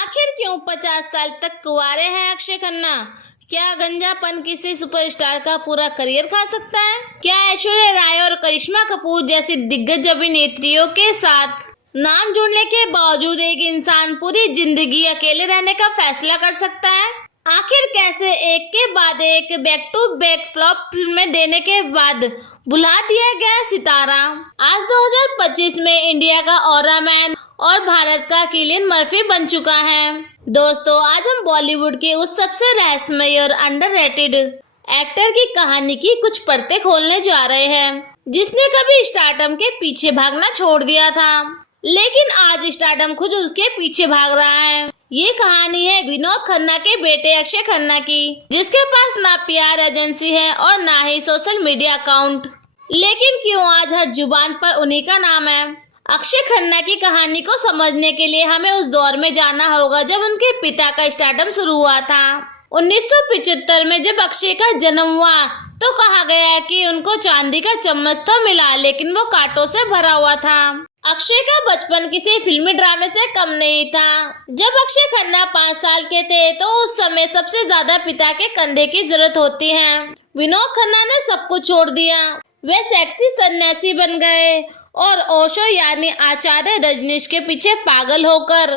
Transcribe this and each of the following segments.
आखिर क्यों 50 साल तक कुंवारे हैं अक्षय खन्ना? क्या गंजापन किसी सुपरस्टार का पूरा करियर खा सकता है? क्या ऐश्वर्या राय और करिश्मा कपूर जैसी दिग्गज अभिनेत्रियों के साथ नाम जुड़ने के बावजूद एक इंसान पूरी जिंदगी अकेले रहने का फैसला कर सकता है? आखिर कैसे एक के बाद एक बैक टू बैक फ्लॉप फिल्में देने के बाद बुला दिया गया सितारा आज 2025 में इंडिया का ऑरा मैन और भारत का किलियन मर्फी बन चुका है। दोस्तों, आज हम बॉलीवुड के उस सबसे रहस्यमयी और अंडररेटेड एक्टर की कहानी की कुछ परतें खोलने जा रहे हैं, जिसने कभी स्टारडम के पीछे भागना छोड़ दिया था, लेकिन आज स्टारडम खुद उसके पीछे भाग रहा है। ये कहानी है विनोद खन्ना के बेटे अक्षय खन्ना की, जिसके पास ना पीआर एजेंसी है और ना ही सोशल मीडिया अकाउंट, लेकिन क्यों आज हर जुबान पर उन्हीं का नाम है। अक्षय खन्ना की कहानी को समझने के लिए हमें उस दौर में जाना होगा जब उनके पिता का स्टारडम शुरू हुआ था। 1975 में जब अक्षय का जन्म हुआ तो कहा गया कि उनको चांदी का चम्मच तो मिला, लेकिन वो कांटों से भरा हुआ था। अक्षय का बचपन किसी फिल्मी ड्रामे से कम नहीं था। जब अक्षय खन्ना 5 साल के थे तो उस समय सबसे ज्यादा पिता के कंधे की जरूरत होती है। विनोद खन्ना ने सब कुछ छोड़ दिया। वे सेक्सी सन्यासी बन गए और ओशो यानी आचार्य रजनीश के पीछे पागल होकर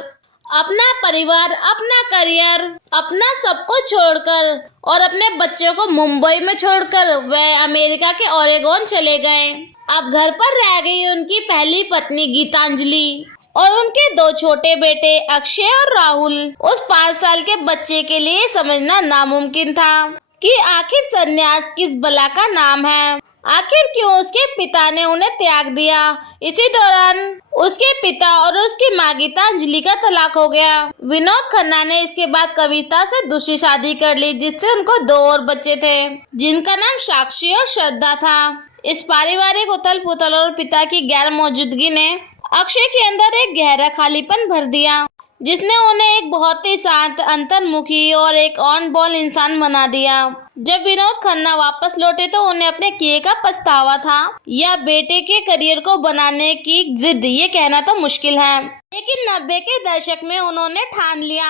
अपना परिवार, अपना करियर, अपना सब कुछ छोड़कर और अपने बच्चों को मुंबई में छोड़कर वे अमेरिका के ओरेगोन चले गए। अब घर पर रह गई उनकी पहली पत्नी गीतांजलि और उनके 2 छोटे बेटे अक्षय और राहुल। उस 5 साल के बच्चे के लिए समझना नामुमकिन था कि आखिर सन्यास किस बला का नाम है, आखिर क्यों उसके पिता ने उन्हें त्याग दिया। इसी दौरान उसके पिता और उसकी माँ गीतांजलि का तलाक हो गया। विनोद खन्ना ने इसके बाद कविता से दूसरी शादी कर ली, जिससे उनको 2 और बच्चे थे, जिनका नाम साक्षी और श्रद्धा था। इस पारिवारिक उथल पुथल और पिता की गैर मौजूदगी ने अक्षय के अंदर एक गहरा खालीपन भर दिया, जिसने उन्हें एक बहुत ही शांत, अंतर्मुखी और एक ऑन बॉल इंसान बना दिया। जब विनोद खन्ना वापस लौटे तो उन्हें अपने किए का पछतावा था या बेटे के करियर को बनाने की जिद, ये कहना तो मुश्किल है। लेकिन 90 के दशक में उन्होंने ठान लिया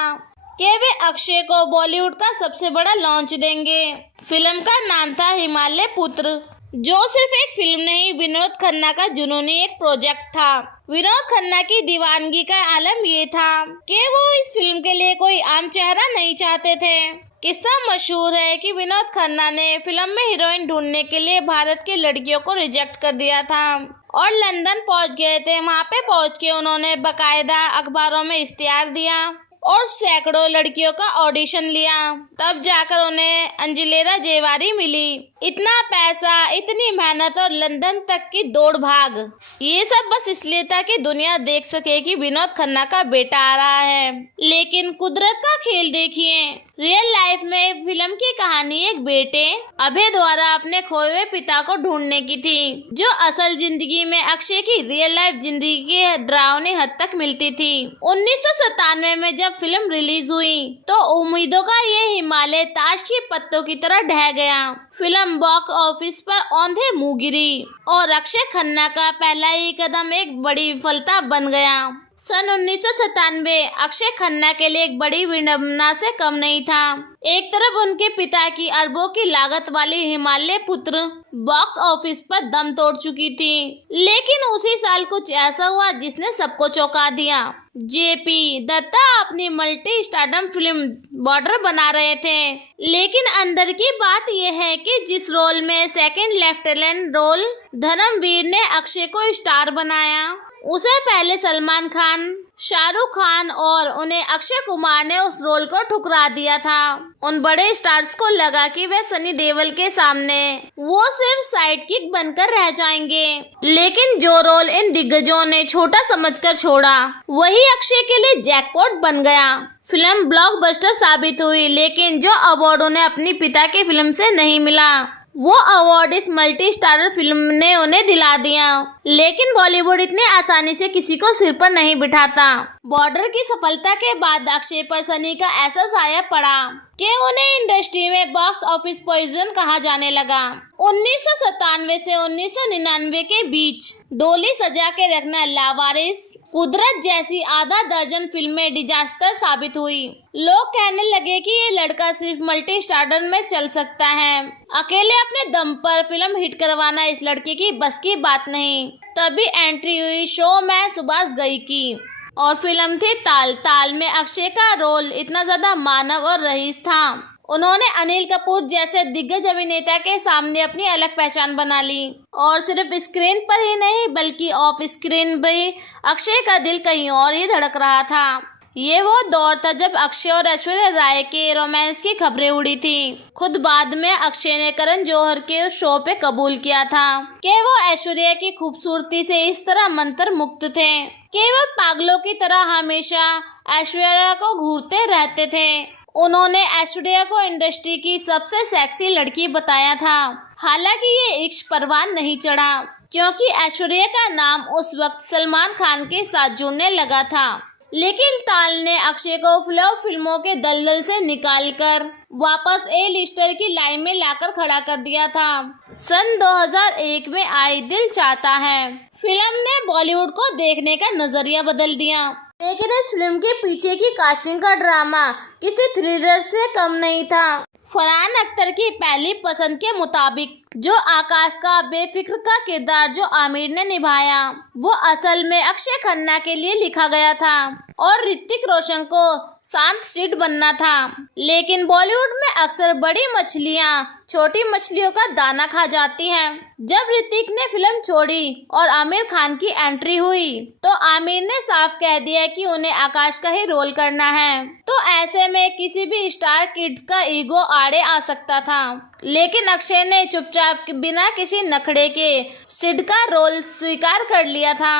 कि वे अक्षय को बॉलीवुड का सबसे बड़ा लॉन्च देंगे। फिल्म का नाम था हिमालय पुत्र, जो सिर्फ एक फिल्म नहीं, विनोद खन्ना का जुनूनी एक प्रोजेक्ट था। विनोद खन्ना की दीवानगी का आलम ये था कि वो इस फिल्म के लिए कोई आम चेहरा नहीं चाहते थे। किस्सा मशहूर है कि विनोद खन्ना ने फिल्म में हीरोइन ढूंढने के लिए भारत की लड़कियों को रिजेक्ट कर दिया था और लंदन पहुंच गए थे। वहां पे पहुंच के उन्होंने बकायदा अखबारों में इश्तिहार दिया और सैकड़ों लड़कियों का ऑडिशन लिया, तब जाकर उन्हें अंजलेरा जेवारी मिली। इतना पैसा, इतनी मेहनत और लंदन तक की दौड़ भाग, ये सब बस इसलिए था कि दुनिया देख सके कि विनोद खन्ना का बेटा आ रहा है। लेकिन कुदरत का खेल देखिए। रियल लाइफ में फिल्म की कहानी एक बेटे अभय द्वारा अपने खोए हुए पिता को ढूंढने की थी, जो असल जिंदगी में अक्षय की रियल लाइफ जिंदगी के डरावनी हद तक मिलती थी। 1997 में जब फिल्म रिलीज हुई तो उम्मीदों का ये हिमालय ताश के पत्तों की तरह ढह गया। फिल्म बॉक्स ऑफिस पर औंधे मुंह गिरी और अक्षय खन्ना का पहला ही कदम एक बड़ी विफलता बन गया। सन 1997 अक्षय खन्ना के लिए एक बड़ी विडंबना से कम नहीं था। एक तरफ उनके पिता की अरबों की लागत वाली हिमालय पुत्र बॉक्स ऑफिस पर दम तोड़ चुकी थी, लेकिन उसी साल कुछ ऐसा हुआ जिसने सबको चौंका दिया। जेपी दत्ता अपनी मल्टी स्टारडम फिल्म बॉर्डर बना रहे थे, लेकिन अंदर की बात यह है कि जिस रोल में सेकंड लेफ्टिनेंट रोल धर्मवीर ने अक्षय को स्टार बनाया, उसे पहले सलमान खान, शाहरुख खान और उन्हें अक्षय कुमार ने उस रोल को ठुकरा दिया था। उन बड़े स्टार्स को लगा कि वे सनी देओल के सामने वो सिर्फ साइड किक बनकर रह जाएंगे, लेकिन जो रोल इन दिग्गजों ने छोटा समझकर छोड़ा, वही अक्षय के लिए जैकपॉट बन गया। फिल्म ब्लॉकबस्टर साबित हुई, लेकिन जो अवार्ड उन्हें अपनी पिता की फिल्म से नहीं मिला, वो अवार्ड इस मल्टी स्टारर फिल्म ने उन्हें दिला दिया। लेकिन बॉलीवुड इतने आसानी से किसी को सिर पर नहीं बिठाता। बॉर्डर की सफलता के बाद अक्षय पर सनी का ऐसा साया पड़ा कि उन्हें इंडस्ट्री में बॉक्स ऑफिस पॉइजन कहा जाने लगा। 1997 से 1999 के बीच डोली सजा के रखना, लावारिस, कुदरत जैसी आधा दर्जन फिल्में डिजास्टर साबित हुई। लोग कहने लगे कि ये लड़का सिर्फ मल्टी स्टारर में चल सकता है, अकेले अपने दम पर फिल्म हिट करवाना इस लड़के की बस की बात नहीं। तभी एंट्री हुई शो में सुभाष घई की और फिल्म थी ताल। ताल में अक्षय का रोल इतना ज्यादा मानव और रईस था। उन्होंने अनिल कपूर जैसे दिग्गज अभिनेता के सामने अपनी अलग पहचान बना ली और सिर्फ स्क्रीन पर ही नहीं बल्कि ऑफ स्क्रीन भी अक्षय का दिल कहीं और ही धड़क रहा था। ये वो दौर था जब अक्षय और ऐश्वर्या राय के रोमांस की खबरें उड़ी थी। खुद बाद में अक्षय ने करण जौहर के उस शो पे कबूल किया था कि वो ऐश्वर्या की खूबसूरती से इस तरह मंत्र मुक्त थे कि वो पागलों की तरह हमेशा ऐश्वर्या को घूरते रहते थे। उन्होंने ऐश्वर्या को इंडस्ट्री की सबसे सेक्सी लड़की बताया था। हालांकि ये इश्क परवान नहीं चढ़ा क्योंकि ऐश्वर्या का नाम उस वक्त सलमान खान के साथ जुड़ने लगा था। लेकिन ताल ने अक्षय को फ्लॉप फिल्मों के दलदल से निकालकर वापस ए लिस्टर की लाइन में लाकर खड़ा कर दिया था। सन 2001 में आई दिल चाहता है फिल्म ने बॉलीवुड को देखने का नजरिया बदल दिया। लेकिन इस फिल्म के पीछे की कास्टिंग का ड्रामा किसी थ्रिलर से कम नहीं था। फरहान अख्तर की पहली पसंद के मुताबिक जो आकाश का बेफिक्र का किरदार जो आमिर ने निभाया वो असल में अक्षय खन्ना के लिए लिखा गया था और ऋतिक रोशन को शांत सिड बनना था। लेकिन बॉलीवुड में अक्सर बड़ी मछलियां छोटी मछलियों का दाना खा जाती हैं। जब ऋतिक ने फिल्म छोड़ी और आमिर खान की एंट्री हुई तो आमिर ने साफ कह दिया कि उन्हें आकाश का ही रोल करना है। तो ऐसे में किसी भी स्टार किड्स का ईगो आड़े आ सकता था। लेकिन अक्षय ने चुपचाप बिना किसी नखड़े के सिड का रोल स्वीकार कर लिया था।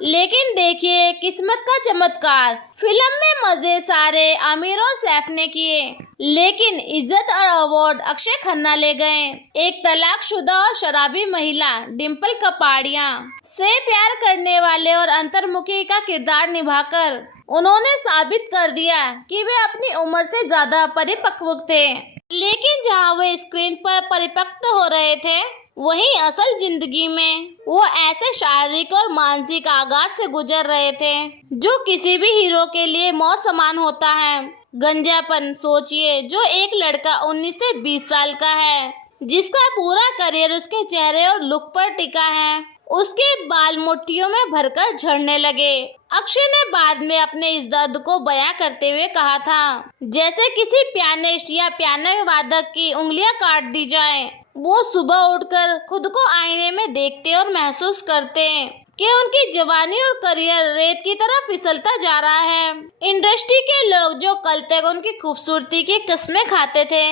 लेकिन देखिए किस्मत का चमत्कार, फिल्म में मजे सारे आमिर और सैफ ने किए लेकिन इज्जत और अवार्ड अक्षय खन्ना ले गए। एक तलाकशुदा और शराबी महिला डिम्पल कपाड़िया से प्यार करने वाले और अंतर्मुखी का किरदार निभाकर उन्होंने साबित कर दिया कि वे अपनी उम्र से ज्यादा परिपक्व थे। लेकिन जहां वे स्क्रीन पर परिपक्व हो रहे थे वहीं असल जिंदगी में वो ऐसे शारीरिक और मानसिक आघात से गुजर रहे थे जो किसी भी हीरो के लिए मौत समान होता है। गंजापन सोचिए, जो एक लड़का 19 से 20 साल का है जिसका पूरा करियर उसके चेहरे और लुक पर टिका है, उसके बाल मुट्ठियों में भरकर झड़ने लगे। अक्षय ने बाद में अपने इस दर्द को बयां करते हुए कहा था जैसे किसी पियानिस्ट या पियानो वादक की उंगलियां काट दी जाए। वो सुबह उठकर खुद को आईने में देखते और महसूस करते कि उनकी जवानी और करियर रेत की तरह फिसलता जा रहा है। इंडस्ट्री के लोग जो कल तक उनकी खूबसूरती की कस्में खाते थे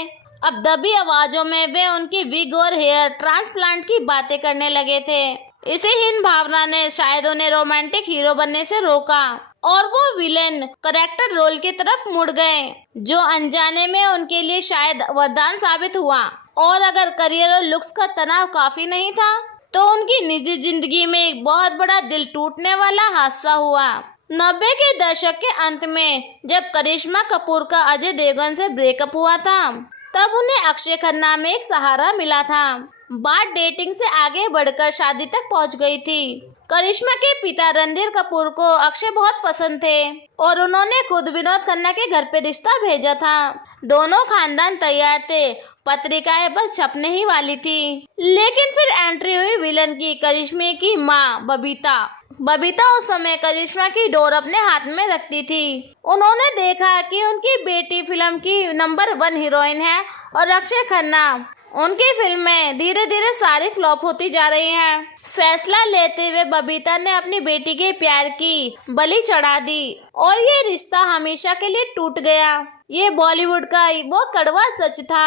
अब दबी आवाजों में वे उनकी विग और हेयर ट्रांसप्लांट की बातें करने लगे थे। इसी हीन भावना ने शायद उन्हें रोमांटिक हीरो बनने से रोका और वो विलेन करेक्टर रोल की तरफ मुड़ गए जो अनजाने में उनके लिए शायद वरदान साबित हुआ। और अगर करियर और लुक्स का तनाव काफी नहीं था तो उनकी निजी जिंदगी में एक बहुत बड़ा दिल टूटने वाला हादसा हुआ। 90 के दशक के अंत में जब करिश्मा कपूर का अजय देवगन से ब्रेकअप हुआ था तब उन्हें अक्षय खन्ना में एक सहारा मिला था। बात डेटिंग से आगे बढ़कर शादी तक पहुंच गई थी। करिश्मा के पिता रणधीर कपूर को अक्षय बहुत पसंद थे और उन्होंने खुद विनोद खन्ना के घर पे रिश्ता भेजा था। दोनों खानदान तैयार थे, पत्रिकाएं बस छपने ही वाली थी। लेकिन फिर एंट्री हुई विलन की, करिश्मा की मां बबीता उस समय करिश्मा की डोर अपने हाथ में रखती थी। उन्होंने देखा कि उनकी बेटी फिल्म की नंबर 1 हीरोइन है और अक्षय खन्ना उनकी फिल्में धीरे धीरे सारी फ्लॉप होती जा रही हैं। फैसला लेते हुए बबीता ने अपनी बेटी के प्यार की बलि चढ़ा दी और ये रिश्ता हमेशा के लिए टूट गया। ये बॉलीवुड का वो कड़वा सच था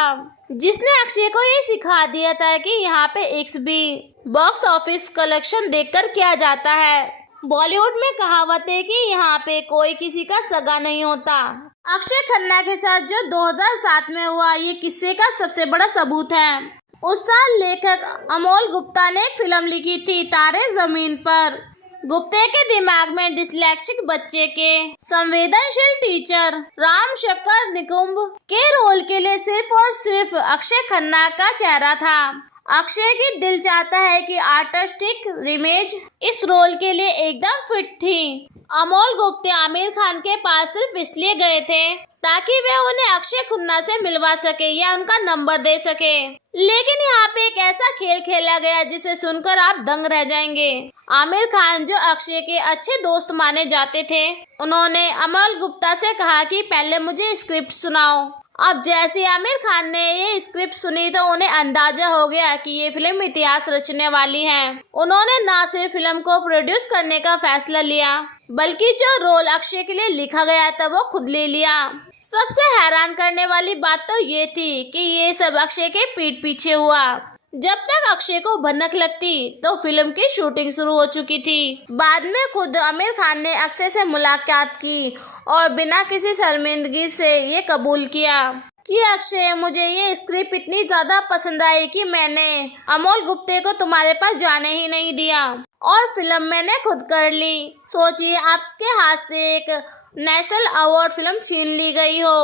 जिसने अक्षय को ये सिखा दिया था कि यहाँ पे एक्स भी बॉक्स ऑफिस कलेक्शन देखकर किया जाता है। बॉलीवुड में कहावत है कि यहाँ पे कोई किसी का सगा नहीं होता। अक्षय खन्ना के साथ जो 2007 में हुआ ये किस्से का सबसे बड़ा सबूत है। उस साल लेखक अमोल गुप्ता ने एक फिल्म लिखी थी तारे जमीन पर गुप्ते के दिमाग में डिस्लेक्सिक बच्चे के संवेदनशील टीचर राम शंकर निकुंब के रोल के लिए सिर्फ और सिर्फ अक्षय खन्ना का चेहरा था। अक्षय की दिल चाहता है कि आर्टिस्टिक इमेज इस रोल के लिए एकदम फिट थी। अमोल गुप्ते आमिर खान के पास सिर्फ इसलिए गए थे ताकि वे उन्हें अक्षय खन्ना से मिलवा सके या उनका नंबर दे सके, लेकिन यहाँ पे एक ऐसा खेल खेला गया जिसे सुनकर आप दंग रह जाएंगे। आमिर खान, जो अक्षय के अच्छे दोस्त माने जाते थे, उन्होंने अमोल गुप्ता से कहा कि पहले मुझे स्क्रिप्ट सुनाओ। अब जैसे आमिर खान ने ये स्क्रिप्ट सुनी तो उन्हें अंदाजा हो गया कि ये फिल्म इतिहास रचने वाली है। उन्होंने न सिर्फ फिल्म को प्रोड्यूस करने का फैसला लिया, बल्कि जो रोल अक्षय के लिए लिखा गया था वो खुद ले लिया। सबसे हैरान करने वाली बात तो ये थी कि ये सब अक्षय के पीठ पीछे हुआ। जब तक अक्षय को भनक लगती तो फिल्म की शूटिंग शुरू हो चुकी थी। बाद में खुद आमिर खान ने अक्षय से मुलाकात की और बिना किसी शर्मिंदगी से ये कबूल किया कि अक्षय, मुझे ये स्क्रिप्ट इतनी ज्यादा पसंद आई कि मैंने अमोल गुप्ते को तुम्हारे पास जाने ही नहीं दिया और फिल्म मैंने खुद कर ली। सोचिए, आपके हाथ से एक नेशनल अवार्ड फिल्म छीन ली गई हो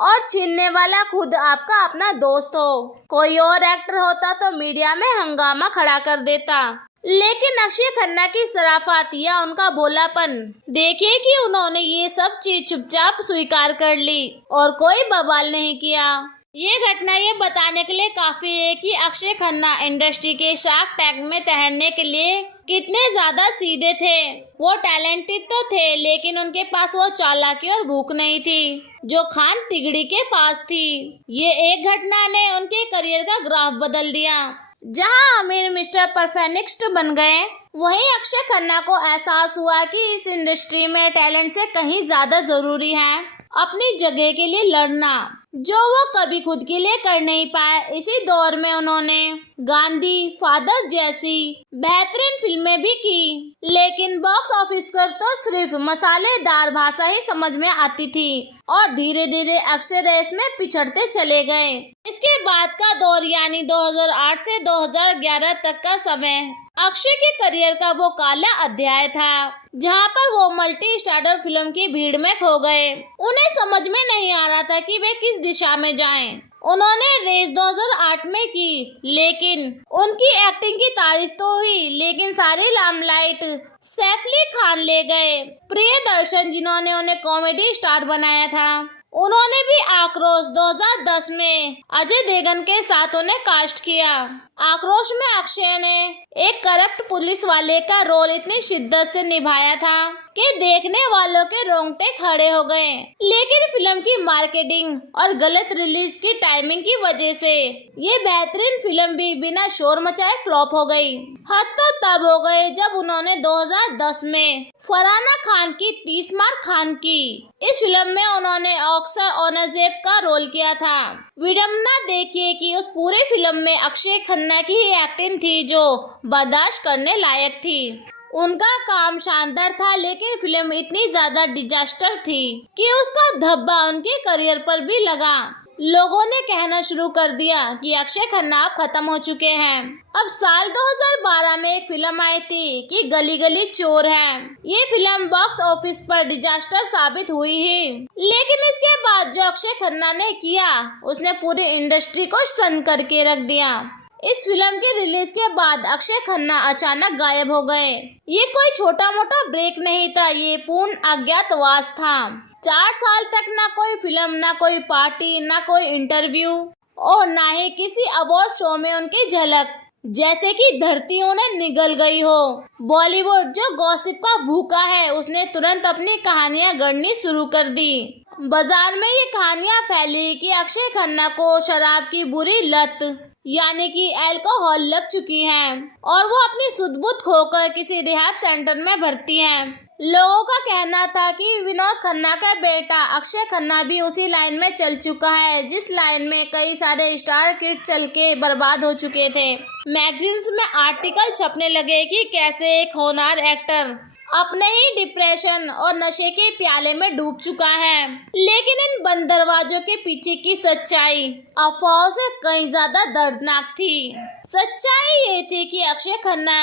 और छीनने वाला खुद आपका अपना दोस्त हो। कोई और एक्टर होता तो मीडिया में हंगामा खड़ा कर देता, लेकिन अक्षय खन्ना की शराफत या उनका भोलापन देखिए कि उन्होंने ये सब चीज चुपचाप स्वीकार कर ली और कोई बवाल नहीं किया। ये घटना ये बताने के लिए काफी है कि अक्षय खन्ना इंडस्ट्री के शार्क टैंक में तैरने के लिए कितने ज्यादा सीधे थे। वो टैलेंटेड तो थे, लेकिन उनके पास वो चालाकी और भूख नहीं थी जो खान तिगड़ी के पास थी। ये एक घटना ने उनके करियर का ग्राफ बदल दिया। जहां आमिर मिस्टर परफेक्शनिस्ट बन गए, वहीं अक्षय खन्ना को एहसास हुआ कि इस इंडस्ट्री में टैलेंट से कहीं ज्यादा जरूरी है अपनी जगह के लिए लड़ना, जो वो कभी खुद के लिए कर नहीं पाए। इसी दौर में उन्होंने गांधी, फादर जैसी बेहतरीन फिल्में भी की, लेकिन बॉक्स ऑफिस पर तो सिर्फ मसालेदार भाषा ही समझ में आती थी और धीरे धीरे अक्षय रेस में पिछड़ते चले गए। इसके बाद का दौर यानी 2008 से 2011 तक का समय अक्षय के करियर का वो काला अध्याय था, जहां पर वो मल्टी स्टारर फिल्म की भीड़ में खो गए। उन्हें समझ में नहीं आ रहा था कि वे किस दिशा में जाएं। उन्होंने रेस 2008 में की, लेकिन उनकी एक्टिंग की तारीफ तो हुई, लेकिन सारी लाइमलाइट सैफ अली खान ले गए। प्रियदर्शन, जिन्होंने उन्हें कॉमेडी स्टार बनाया था, उन्होंने भी आक्रोश 2010 में अजय देवगन के साथ उन्हें कास्ट किया। आक्रोश में अक्षय ने एक करप्ट पुलिस वाले का रोल इतनी शिद्दत से निभाया था कि देखने वालों के रोंगटे खड़े हो गए, लेकिन फिल्म की मार्केटिंग और गलत रिलीज की टाइमिंग की वजह से ये बेहतरीन फिल्म भी बिना शोर मचाए फ्लॉप हो गई। हद तो तब हो गए जब उन्होंने 2010 में फरहाना खान की 30 मार खान की। इस फिल्म में उन्होंने अक्सर औरंगजेब का रोल किया था। विडम्बना देखिए कि उस पूरे फिल्म में अक्षय खन्ना की ही एक्टिंग थी जो बर्दाश्त करने लायक थी। उनका काम शानदार था, लेकिन फिल्म इतनी ज्यादा डिजास्टर थी कि उसका धब्बा उनके करियर पर भी लगा। लोगों ने कहना शुरू कर दिया कि अक्षय खन्ना अब खत्म हो चुके हैं। अब साल 2012 में एक फिल्म आई थी कि गली गली चोर है। ये फिल्म बॉक्स ऑफिस पर डिजास्टर साबित हुई ही, लेकिन इसके बाद जो अक्षय खन्ना ने किया उसने पूरी इंडस्ट्री को स्तन करके रख दिया। इस फिल्म के रिलीज के बाद अक्षय खन्ना अचानक गायब हो गए। ये कोई छोटा मोटा ब्रेक नहीं था, ये पूर्ण अज्ञातवास था। 4 साल तक ना कोई फिल्म, ना कोई पार्टी, ना कोई इंटरव्यू और ना ही किसी अवार्ड शो में उनकी झलक, जैसे कि धरती उन्हें निगल गई हो। बॉलीवुड, जो गॉसिप का भूखा है, उसने तुरंत अपनी कहानियां गढ़नी शुरू कर दी। बाजार में ये कहानियां फैली कि अक्षय खन्ना को शराब की बुरी लत यानी कि अल्कोहल लग चुकी है और वो अपनी सुध-बुध खोकर किसी रिहैब सेंटर में भर्ती हैं। लोगों का कहना था कि विनोद खन्ना का बेटा अक्षय खन्ना भी उसी लाइन में चल चुका है, जिस लाइन में कई सारे स्टार किड चल के बर्बाद हो चुके थे। मैगजीन्स में आर्टिकल छपने लगे कि कैसे एक होनहार एक्टर अपने ही डिप्रेशन और नशे के प्याले में डूब चुका है, लेकिन इन बंद दरवाजों के पीछे की सच्चाई अफवाहों से कहीं ज्यादा दर्दनाक थी। सच्चाई ये थी कि अक्षय खन्ना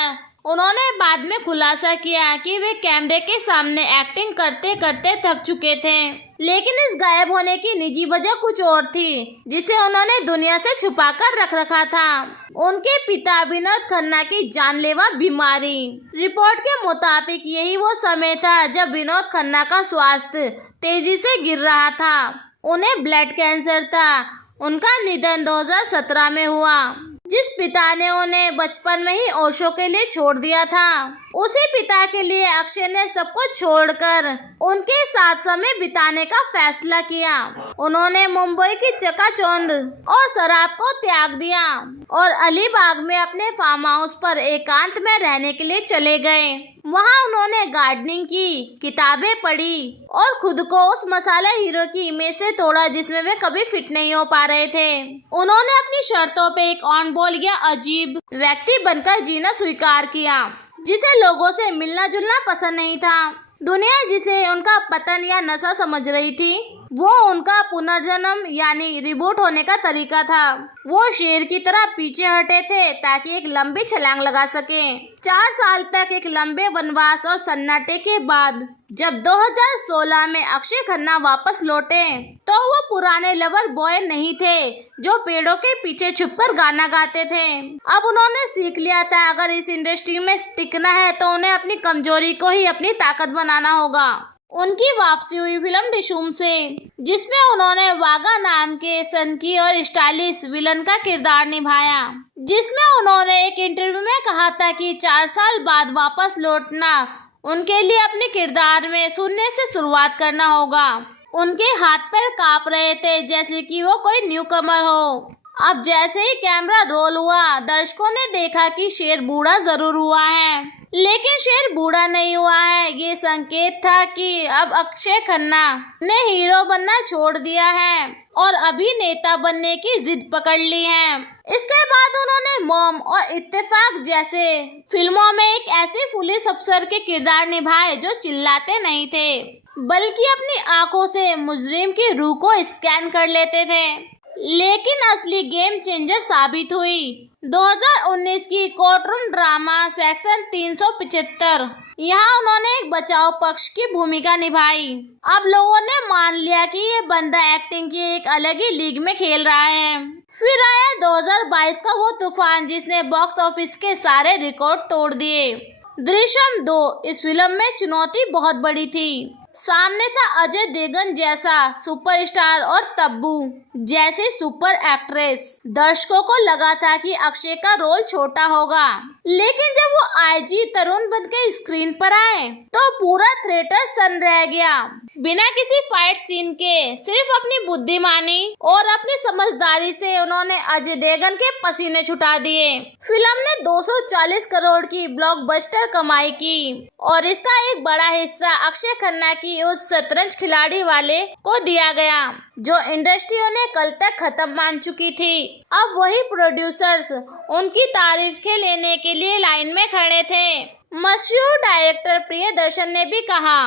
उन्होंने बाद में खुलासा किया कि वे कैमरे के सामने एक्टिंग करते करते थक चुके थे, लेकिन इस गायब होने की निजी वजह कुछ और थी जिसे उन्होंने दुनिया से छुपाकर रख रखा था। उनके पिता विनोद खन्ना की जानलेवा बीमारी। रिपोर्ट के मुताबिक यही वो समय था जब विनोद खन्ना का स्वास्थ्य तेजी से गिर रहा था। उन्हें ब्लड कैंसर था। उनका निधन 2017 में हुआ। जिस पिता ने उन्हें बचपन में ही ओशो के लिए छोड़ दिया था, उसी पिता के लिए अक्षय ने सब कुछ छोड़कर उनके साथ समय बिताने का फैसला किया। उन्होंने मुंबई की चकाचौंध और शराब को त्याग दिया और अलीबाग में अपने फार्म हाउस पर एकांत में रहने के लिए चले गए। वहां उन्होंने गार्डनिंग की, किताबें पढ़ी और खुद को उस मसाला हीरो की इमेज से तोड़ा जिसमें वे कभी फिट नहीं हो पा रहे थे। उन्होंने अपनी शर्तों पे एक ऑन बॉल या अजीब व्यक्ति बनकर जीना स्वीकार किया, जिसे लोगों से मिलना जुलना पसंद नहीं था। दुनिया जिसे उनका पतन या नशा समझ रही थी, वो उनका पुनर्जन्म यानी रिबूट होने का तरीका था। वो शेर की तरह पीछे हटे थे ताकि एक लंबी छलांग लगा सके। 4 साल तक एक लंबे वनवास और सन्नाटे के बाद जब 2016 में अक्षय खन्ना वापस लौटे, तो वो पुराने लवर बॉय नहीं थे जो पेड़ों के पीछे छुपकर गाना गाते थे। अब उन्होंने सीख लिया था अगर इस इंडस्ट्री में टिकना है तो उन्हें अपनी कमजोरी को ही अपनी ताकत बनाना होगा। उनकी वापसी हुई फिल्म डिशूम से, जिसमें उन्होंने वागा नाम के सनकी और स्टाइलिश विलन का किरदार निभाया, जिसमें उन्होंने एक इंटरव्यू में कहा था कि 4 साल बाद वापस लौटना उनके लिए अपने किरदार में शून्य से शुरुआत करना होगा। उनके हाथ पैर कांप रहे थे जैसे कि वो कोई न्यूकमर हो। अब जैसे ही कैमरा रोल हुआ, दर्शकों ने देखा कि शेर बूढ़ा जरूर हुआ है, लेकिन शेर बूढ़ा नहीं हुआ है। ये संकेत था कि अब अक्षय खन्ना ने हीरो बनना छोड़ दिया है और अभिनेता बनने की जिद पकड़ ली है। इसके बाद उन्होंने मॉम और इत्तेफाक जैसे फिल्मों में एक ऐसे पुलिस अफसर के किरदार निभाए जो चिल्लाते नहीं थे, बल्कि अपनी आंखों से मुजरिम की रूह को स्कैन कर लेते थे। लेकिन असली गेम चेंजर साबित हुई 2019 की कोर्टरूम ड्रामा सेक्शन 375। यहाँ उन्होंने एक बचाव पक्ष की भूमिका निभाई। अब लोगों ने मान लिया कि ये बंदा एक्टिंग की एक अलग ही लीग में खेल रहा है। फिर आया 2022 का वो तूफान जिसने बॉक्स ऑफिस के सारे रिकॉर्ड तोड़ दिए। दृश्यम 2। इस फिल्म में चुनौती बहुत बड़ी थी। सामने था अजय देवगन जैसा सुपरस्टार और तब्बू जैसी सुपर एक्ट्रेस। दर्शकों को लगा था कि अक्षय का रोल छोटा होगा, लेकिन जब वो आईजी तरुण बनकर स्क्रीन पर आए तो पूरा थिएटर सन्न रह गया। बिना किसी फाइट सीन के सिर्फ अपनी बुद्धिमानी और अपनी समझदारी से उन्होंने अजय देवगन के पसीने छुटा दिए। फिल्म ने 240 करोड़ की ब्लॉकबस्टर कमाई की और इसका एक बड़ा हिस्सा अक्षय खन्ना की उस शतरंज खिलाड़ी वाले को दिया गया जो इंडस्ट्री उन्हें कल तक खत्म मान चुकी थी। अब वही प्रोड्यूसर्स उनकी तारीफें लेने के लिए लाइन में खड़े थे। मशहूर डायरेक्टर प्रियदर्शन ने भी कहा,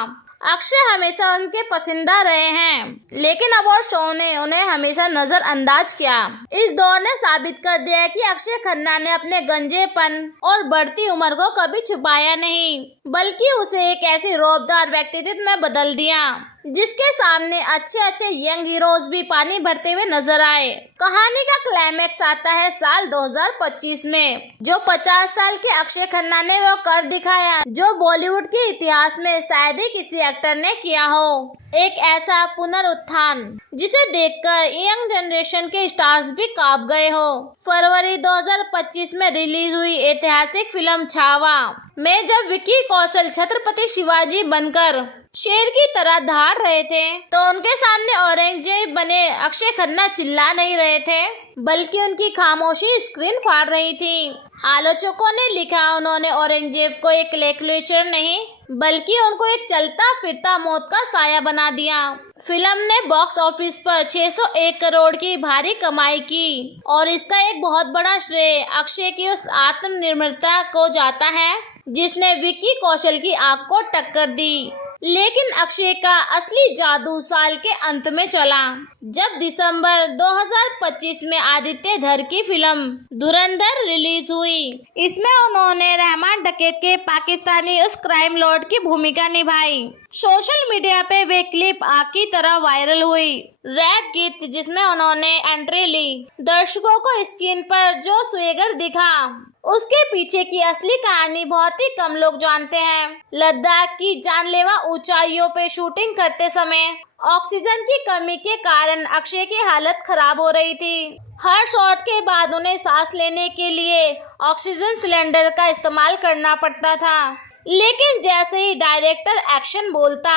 अक्षय हमेशा उनके पसंदीदा रहे हैं, लेकिन अवार्ड शो ने उन्हें हमेशा नजरअंदाज किया। इस दौर ने साबित कर दिया कि अक्षय खन्ना ने अपने गंजेपन और बढ़ती उम्र को कभी छुपाया नहीं, बल्कि उसे एक ऐसी रौबदार व्यक्तित्व में बदल दिया जिसके सामने अच्छे यंग हीरोज भी पानी भरते हुए नजर आए। कहानी का क्लाइमैक्स आता है साल 2025 में, जो 50 साल के अक्षय खन्ना ने वो कर दिखाया जो बॉलीवुड के इतिहास में शायद ही किसी एक्टर ने किया हो। एक ऐसा पुनरुत्थान जिसे देखकर यंग जनरेशन के स्टार्स भी कांप गए हो। फरवरी 2025 में रिलीज हुई ऐतिहासिक फिल्म छावा में जब विक्की कौशल छत्रपति शिवाजी बनकर शेर की तरह धार रहे थे, तो उनके सामने औरंगजेब बने अक्षय खन्ना चिल्ला नहीं रहे थे, बल्कि उनकी खामोशी स्क्रीन फाड़ रही थी। आलोचकों ने लिखा, उन्होंने औरंगजेब को एक कैलकुलेटर नहीं, बल्कि उनको एक चलता फिरता मौत का साया बना दिया। फिल्म ने बॉक्स ऑफिस पर 601 करोड़ की भारी कमाई की और इसका एक बहुत बड़ा श्रेय अक्षय की उस आत्मनिर्भरता को जाता है जिसने विक्की कौशल की आंख को टक्कर दी। लेकिन अक्षय का असली जादू साल के अंत में चला, जब दिसंबर 2025 में आदित्य धर की फिल्म धुरंधर रिलीज हुई। इसमें उन्होंने रहमान डकैत के पाकिस्तानी उस क्राइम लॉर्ड की भूमिका निभाई। सोशल मीडिया पे वे क्लिप आग की तरह वायरल हुई। रैप गीत जिसमें उन्होंने एंट्री ली, दर्शकों को स्क्रीन पर जो स्वेगर दिखा उसके पीछे की असली कहानी बहुत ही कम लोग जानते हैं। लद्दाख की जानलेवा ऊंचाइयों पे शूटिंग करते समय ऑक्सीजन की कमी के कारण अक्षय की हालत खराब हो रही थी। हर शॉट के बाद उन्हें सांस लेने के लिए ऑक्सीजन सिलेंडर का इस्तेमाल करना पड़ता था, लेकिन जैसे ही डायरेक्टर एक्शन बोलता,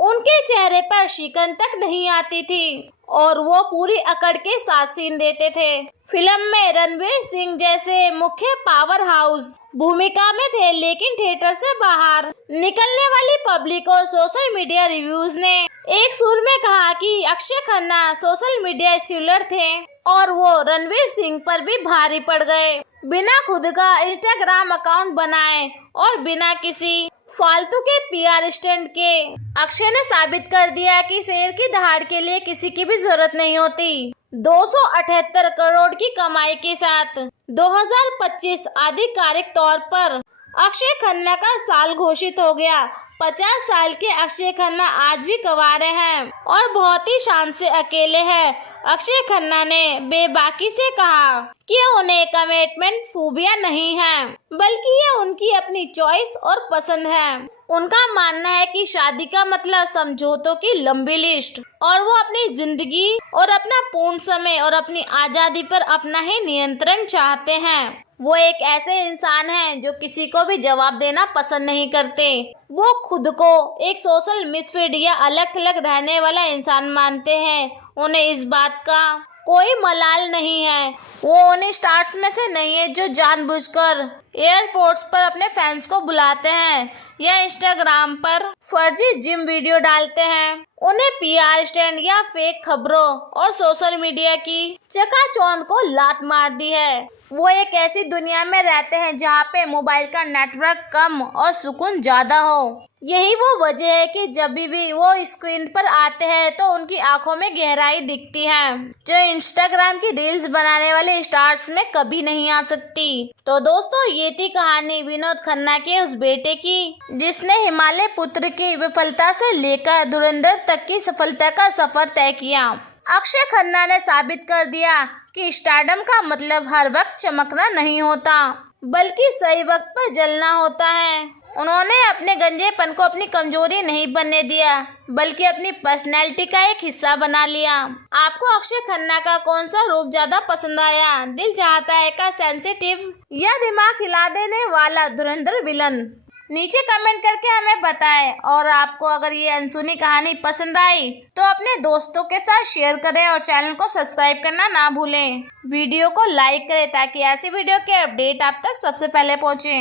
उनके चेहरे पर शिकन तक नहीं आती थी और वो पूरी अकड़ के साथ सीन देते थे। फिल्म में रणवीर सिंह जैसे मुख्य पावर हाउस भूमिका में थे, लेकिन थिएटर से बाहर निकलने वाली पब्लिक और सोशल मीडिया रिव्यूज ने एक सुर में कहा कि Akshay Khanna social media stealer थे और वो रणवीर सिंह पर भी भारी पड़ गए। बिना खुद का इंस्टाग्राम अकाउंट बनाए और बिना किसी फालतू के पीआर स्टंट के अक्षय ने साबित कर दिया कि शेर की दहाड़ के लिए किसी की भी जरूरत नहीं होती। 278 करोड़ की कमाई के साथ 2025 आधिकारिक तौर पर अक्षय खन्ना का साल घोषित हो गया। 50 साल के अक्षय खन्ना आज भी कुंवारे हैं और बहुत ही शान से अकेले हैं। अक्षय खन्ना ने बेबाकी से कहा कि उन्हें कमिटमेंट फोबिया नहीं है, बल्कि ये उनकी अपनी चॉइस और पसंद है। उनका मानना है कि शादी का मतलब समझौतों की लंबी लिस्ट और वो अपनी जिंदगी और अपना पूर्ण समय और अपनी आजादी पर अपना ही नियंत्रण चाहते हैं। वो एक ऐसे इंसान हैं जो किसी को भी जवाब देना पसंद नहीं करते। वो खुद को एक सोशल मिसफिट या अलग थलग रहने वाला इंसान मानते हैं। उन्हें इस बात का कोई मलाल नहीं है। वो उन्हीं स्टार्स में से नहीं है जो जानबूझकर एयरपोर्ट्स पर अपने फैंस को बुलाते हैं या इंस्टाग्राम पर फर्जी जिम वीडियो डालते हैं। उन्हें पीआर स्टैंड या फेक खबरों और सोशल मीडिया की चकाचौंध को लात मार दी है। वो एक ऐसी दुनिया में रहते हैं जहाँ पे मोबाइल का नेटवर्क कम और सुकून ज्यादा हो। यही वो वजह है कि जब भी वो स्क्रीन पर आते हैं तो उनकी आंखों में गहराई दिखती है, जो इंस्टाग्राम की रील्स बनाने वाले स्टार्स में कभी नहीं आ सकती। तो दोस्तों, ये थी कहानी विनोद खन्ना के उस बेटे की जिसने हिमालय पुत्र की विफलता से लेकर धुरंधर तक की सफलता का सफर तय किया। अक्षय खन्ना ने साबित कर दिया कि स्टारडम का मतलब हर वक्त चमकना नहीं होता, बल्कि सही वक्त पर जलना होता है। उन्होंने अपने गंजेपन को अपनी कमजोरी नहीं बनने दिया, बल्कि अपनी पर्सनैलिटी का एक हिस्सा बना लिया। आपको अक्षय खन्ना का कौन सा रूप ज्यादा पसंद आया? दिल चाहता है का सेंसिटिव या दिमाग हिला देने वाला धुरंधर विलन? नीचे कमेंट करके हमें बताएं। और आपको अगर ये अनसुनी कहानी पसंद आई तो अपने दोस्तों के साथ शेयर करें और चैनल को सब्सक्राइब करना ना भूलें। वीडियो को लाइक करें ताकि ऐसी वीडियो के अपडेट आप तक सबसे पहले पहुंचे।